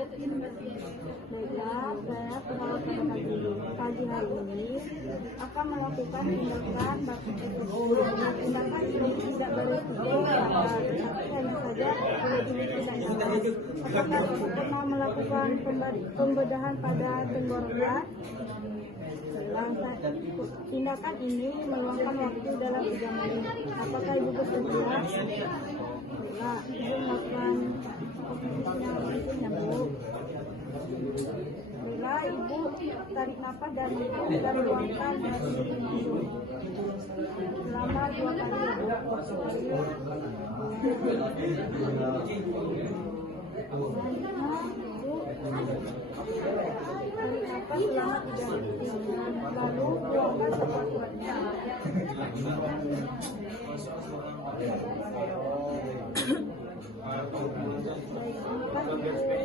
Baiklah, saya perawat pada pagi hari ini akan melakukan tindakan batuk tersebut. Tindakan ini tidak berisiko tapi hanya saja boleh tidak nyaman. Apakah Ibu pernah melakukan pembedahan pada tenggorokan? Tindakan ini meluangkan waktu dalam 3 menit. Apakah Ibu bersedia? Nah, Ibu melakukan yang penting ya Bu. Bila Ibu tarik nafas dari hidung dan buangkan dari hidung selama 2 kali ya Bu. Selanjutnya Ibu tarik nafas selama 3 detik lalu buangkan sekuat-kuatnya. Baik, terima kasih.